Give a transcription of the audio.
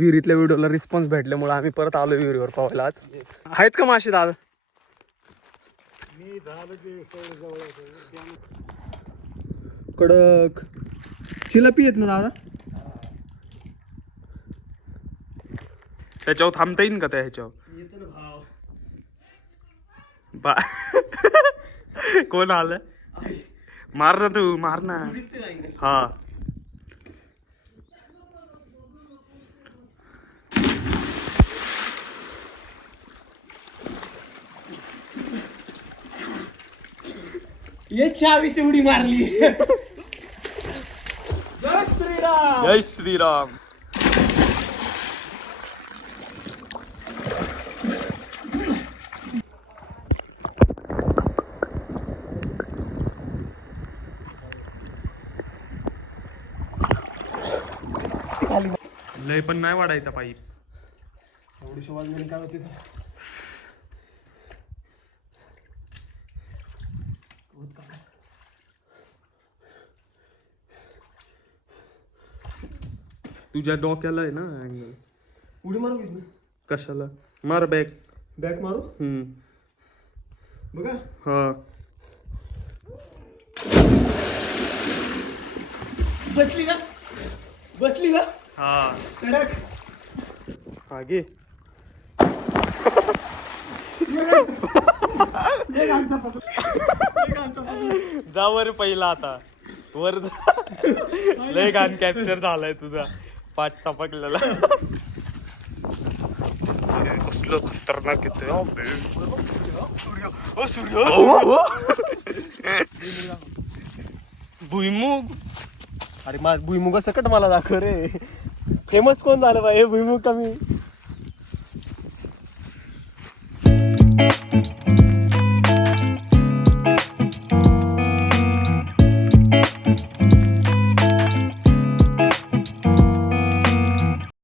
विहिरीतल्या व्हिडिओला रिस्पॉन्स भेटल्यामुळे आम्ही परत आलो विहिरीवर पाहायला आज. आहेत का मासे दादा? कडक. चिलपी येत ना दादा? त्याच्यावर थांबता येईन का त्या ह्याच्यावर? बा. कोण आलं? मार ना तू मार ना. हा. ये चावीस उडी मारली. जय श्रीराम. जय श्रीराम. लय पण नाही वाढायचा पाईप. एवढी मध्ये काय होते तुझ्या डोक्याला आहे ना अँगल उडी मारू की कशाला? मार बॅग बॅक मारू? हम्म. बघा. हा. बसली का? बसली का? हा. कडक हा घे. जा वर पहिला आता. वर जा. लय गान कॅप्चर झालाय तुझा. पाच चपकलेला कसलं खतरनाक येते भुईमुग. अरे मा भुईमुग सकट मला दाखव रे. फेमस कोण झालं पाहिजे भुईमुग कमी.